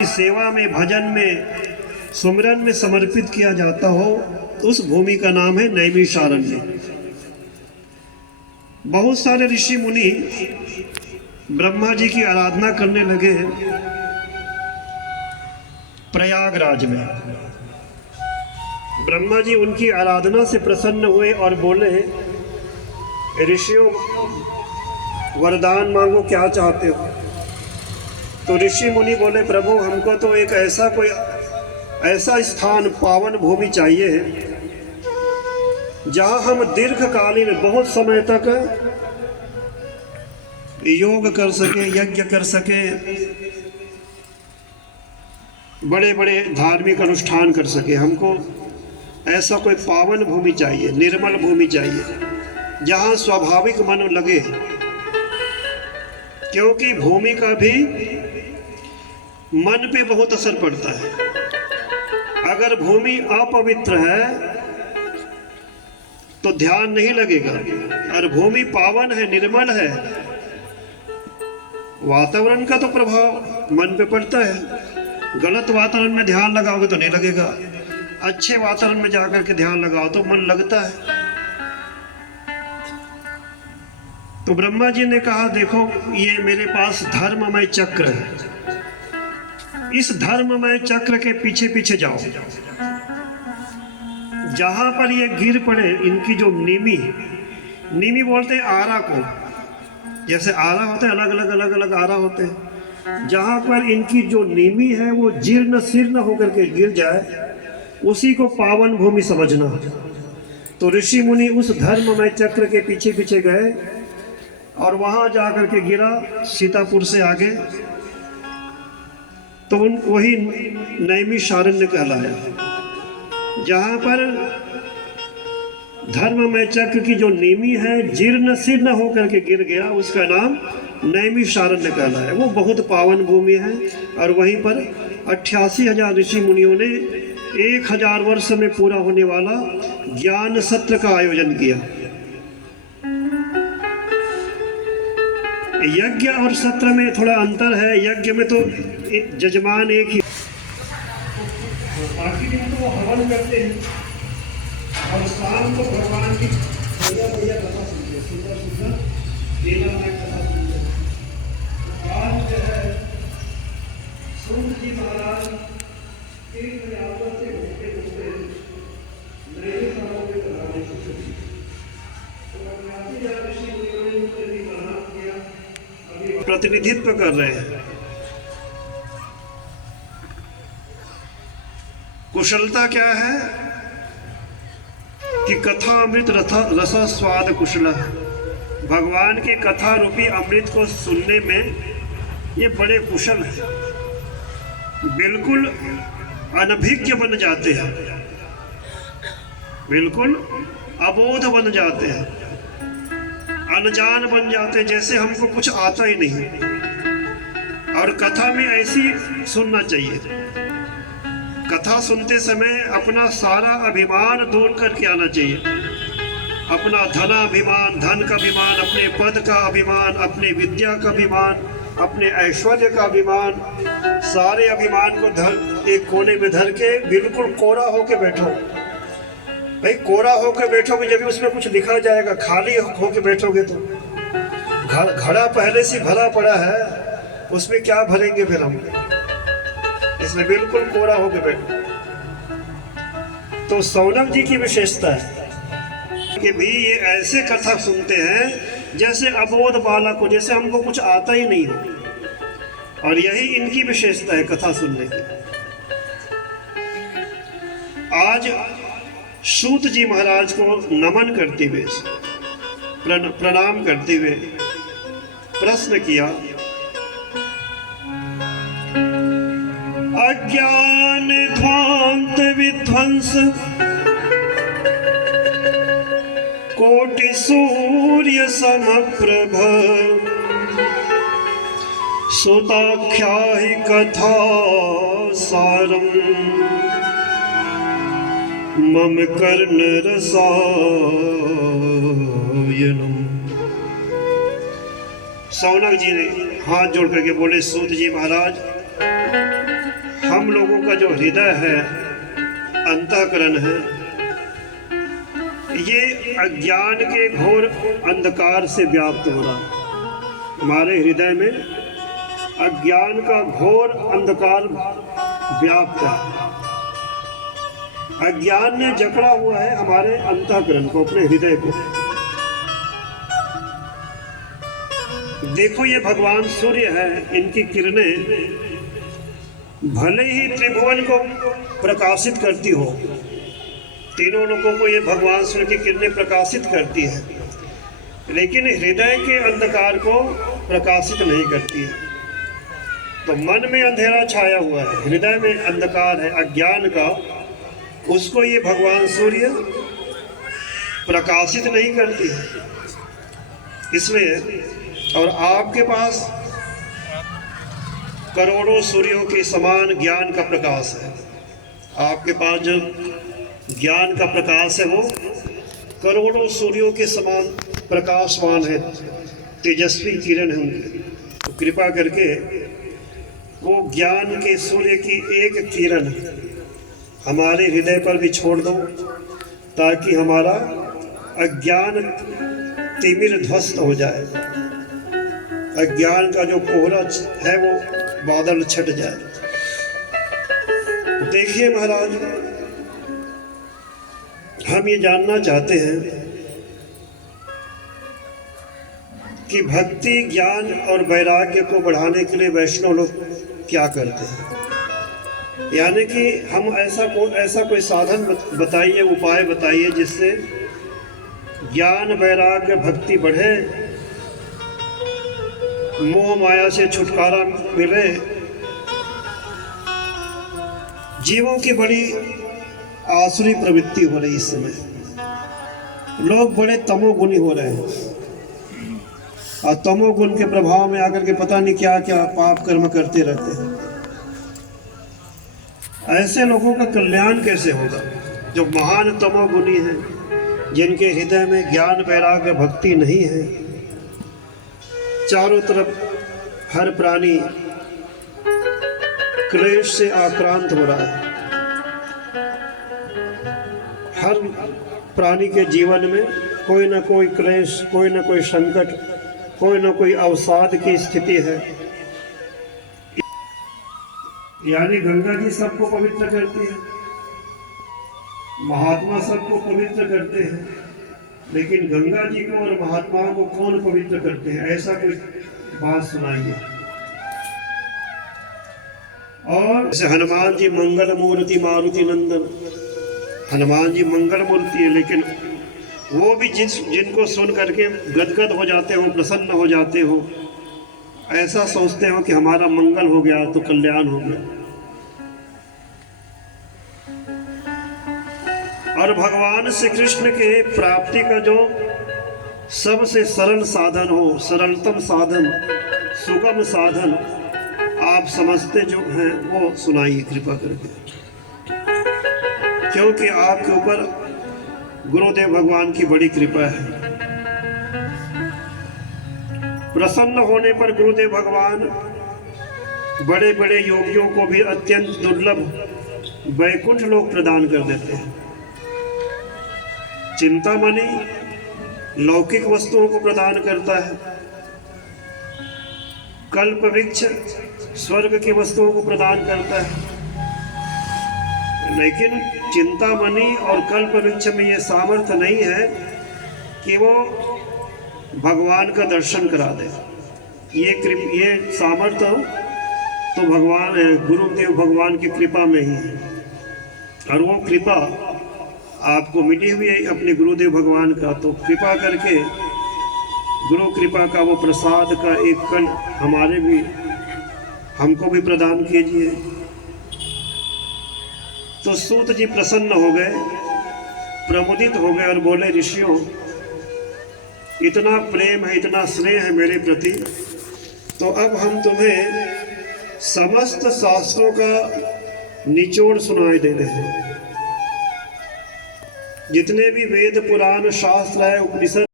सेवा में, भजन में, सुमिरन में समर्पित किया जाता हो तो उस भूमि का नाम है नैमिषारण्य। बहुत सारे ऋषि मुनि ब्रह्मा जी की आराधना करने लगे प्रयागराज में। ब्रह्मा जी उनकी आराधना से प्रसन्न हुए और बोले, ऋषियों वरदान मांगो, क्या चाहते हो? तो ऋषि मुनि बोले, प्रभु हमको तो एक ऐसा स्थान, पावन भूमि चाहिए जहां हम दीर्घकालीन बहुत समय तक योग कर सके, यज्ञ कर सके, बड़े बड़े धार्मिक अनुष्ठान कर सके। हमको ऐसा कोई पावन भूमि चाहिए, निर्मल भूमि चाहिए जहां स्वाभाविक मन लगे, क्योंकि भूमि का भी मन पे बहुत असर पड़ता है। अगर भूमि अपवित्र है तो ध्यान नहीं लगेगा, और भूमि पावन है, निर्मल है, वातावरण का तो प्रभाव मन पे पड़ता है। गलत वातावरण में ध्यान लगाओगे तो नहीं लगेगा, अच्छे वातावरण में जाकर के ध्यान लगाओ तो मन लगता है। तो ब्रह्मा जी ने कहा, देखो ये मेरे पास धर्ममय चक्र है, इस धर्ममय चक्र के पीछे पीछे जाओ। जहां पर ये गिर पड़े, इनकी जो नीमी बोलते हैं आरा को, जैसे आरा होते हैं, अलग अलग आरा होते हैं। जहां पर इनकी जो नीमी है वो जीर्ण शीर्ण होकर के गिर जाए, उसी को पावन भूमि समझना। तो ऋषि मुनि उस धर्ममय चक्र के पीछे पीछे गए और वहां जाकर के गिरा सीतापुर से आगे, तो वही नैमिषारण्य कहलाया। जहां पर धर्ममय चक्र की जो नीमी है जीर्ण शीर्ण होकर के गिर गया, उसका नाम नैमिषारण्य कहलाया। वो बहुत पावन भूमि है, और वहीं पर 88,000 ऋषि मुनियों ने 1000 वर्ष में पूरा होने वाला ज्ञान सत्र का आयोजन किया। यज्ञ और सत्र में थोड़ा अंतर है। यज्ञ में तो जजमान एक ही, बाकी दिन तो हवन करते हैं, और शाम को भगवान की भैया कथा सुनते हैं, सुंदर देना में कथा सुनते हैं। तो आज जो है सूत जी महाराज 3 बजे से घूमते घूमते नए सालों में कराने से प्रतिनिधित्व कर रहे हैं। कुशलता क्या है कि कथा अमृत रसा स्वाद कुशल। भगवान के कथा रूपी अमृत को सुनने में ये बड़े कुशल हैं, बिल्कुल अनभिज्ञ बन जाते हैं, बिल्कुल अबोध बन जाते हैं, अनजान बन जाते हैं, जैसे हमको कुछ आता ही नहीं। और कथा में ऐसी सुनना चाहिए। कथा सुनते समय अपना सारा अभिमान दूर करके आना चाहिए। अपना धनाभिमान, धन का अभिमान, अपने पद का अभिमान, अपने विद्या का अभिमान, अपने ऐश्वर्य का अभिमान, सारे अभिमान को एक कोने में धर के बिल्कुल कोरा होके बैठो। भाई कोरा होकर बैठोगे जब उसमें कुछ लिखा जाएगा, खाली होकर बैठोगे तो घड़ा पहले से भरा पड़ा है, उसमें क्या भरेंगे फिर हम? इसमें बिल्कुल कोरा होकर बैठो। तो सौनक जी की विशेषता है कि भी ये ऐसे कथा सुनते हैं जैसे अबोध बालक को, जैसे हमको कुछ आता ही नहीं हो। और यही इनकी विशेषता है कथा सुनने की। आज सूत जी महाराज को नमन करते हुए, प्रणाम करते हुए प्रश्न किया, अज्ञान ध्वांत विध्वंस कोटि सूर्य समप्रभ सुताख्या ही कथा सारम मम कर्ण रसायनम। सौनक जी ने हाथ जोड़ करके बोले, सूत जी महाराज हम लोगों का जो हृदय है, अंतःकरण है, ये अज्ञान के घोर अंधकार से व्याप्त हो रहा है। हमारे हृदय में अज्ञान का घोर अंधकार व्याप्त है। अज्ञान ने जकड़ा हुआ है हमारे अंतःकरण को, अपने हृदय को। देखो ये भगवान सूर्य है, इनकी किरणें भले ही त्रिभुवन को प्रकाशित करती हो, तीनों लोगों को ये भगवान सूर्य की किरणें प्रकाशित करती है, लेकिन हृदय के अंधकार को प्रकाशित नहीं करती है। तो मन में अंधेरा छाया हुआ है, हृदय में अंधकार है अज्ञान का, उसको ये भगवान सूर्य प्रकाशित नहीं करती है। इसलिए और आपके पास करोड़ों सूर्यों के समान ज्ञान का प्रकाश है। आपके पास जो ज्ञान का प्रकाश है वो करोड़ों सूर्यों के समान प्रकाशवान है, तेजस्वी किरण है उनकी। तो कृपा करके वो ज्ञान के सूर्य की एक किरण हमारे हृदय पर भी छोड़ दो, ताकि हमारा अज्ञान तिमिर ध्वस्त हो जाए, अज्ञान का जो कोहरा है वो बादल छट जाए। देखिए महाराज, हम ये जानना चाहते हैं कि भक्ति, ज्ञान और वैराग्य को बढ़ाने के लिए वैष्णव लोग क्या करते हैं। यानी कि हम ऐसा कोई साधन बताइए, उपाय बताइए जिससे ज्ञान, वैराग्य, भक्ति बढ़े, मोह माया से छुटकारा मिले। जीवों की बड़ी आसुरी प्रवृत्ति हो रही इस समय। लोग बड़े तमोगुणी हो रहे हैं और तमोगुण के प्रभाव में आकर के पता नहीं क्या क्या पाप कर्म करते रहते हैं। ऐसे लोगों का कल्याण कैसे होगा? जो महान तमोगुणी हैं, जिनके हृदय में ज्ञान, वैराग्य, भक्ति नहीं है। चारों तरफ हर प्राणी क्लेश से आक्रांत हो रहा है। हर प्राणी के जीवन में कोई ना कोई क्लेश, कोई ना कोई संकट, कोई ना कोई अवसाद की स्थिति है। यानी गंगा जी सबको पवित्र करती है, महात्मा सबको पवित्र करते हैं, लेकिन गंगा जी को और महात्माओं को कौन पवित्र करते हैं? ऐसा कोई बात सुनाइए। और जैसे हनुमान जी मंगल मूर्ति, मारुति नंदन, हनुमान जी मंगल मूर्ति है, लेकिन वो भी जिनको सुन करके गदगद हो जाते हो, प्रसन्न हो जाते हो, ऐसा सोचते हो कि हमारा मंगल हो गया तो कल्याण हो गया। और भगवान श्री कृष्ण के प्राप्ति का जो सबसे सरल साधन हो, सरलतम साधन, सुगम साधन आप समझते जो हैं वो सुनाइए कृपा करके, क्योंकि आपके ऊपर गुरुदेव भगवान की बड़ी कृपा है। प्रसन्न होने पर गुरुदेव भगवान बड़े बड़े योगियों को भी अत्यंत दुर्लभ वैकुंठ लोक प्रदान कर देते हैं। चिंतामणि लौकिक वस्तुओं को प्रदान करता है, कल्प वृक्ष स्वर्ग की वस्तुओं को प्रदान करता है, लेकिन चिंतामणि और कल्प वृक्ष में ये सामर्थ्य नहीं है कि वो भगवान का दर्शन करा दे। ये सामर्थ्य तो भगवान गुरुदेव भगवान की कृपा में ही है, और वो कृपा आपको मिली हुई है अपने गुरुदेव भगवान का। तो कृपा करके गुरु कृपा का वो प्रसाद का एक कण हमको भी प्रदान कीजिए। तो सूत जी प्रसन्न हो गए, प्रमुदित हो गए और बोले, ऋषियों इतना प्रेम है, इतना स्नेह है मेरे प्रति, तो अब हम तुम्हें समस्त शास्त्रों का निचोड़ सुनाई दे रहे हैं। जितने भी वेद, पुराण, शास्त्र है, उपनिषद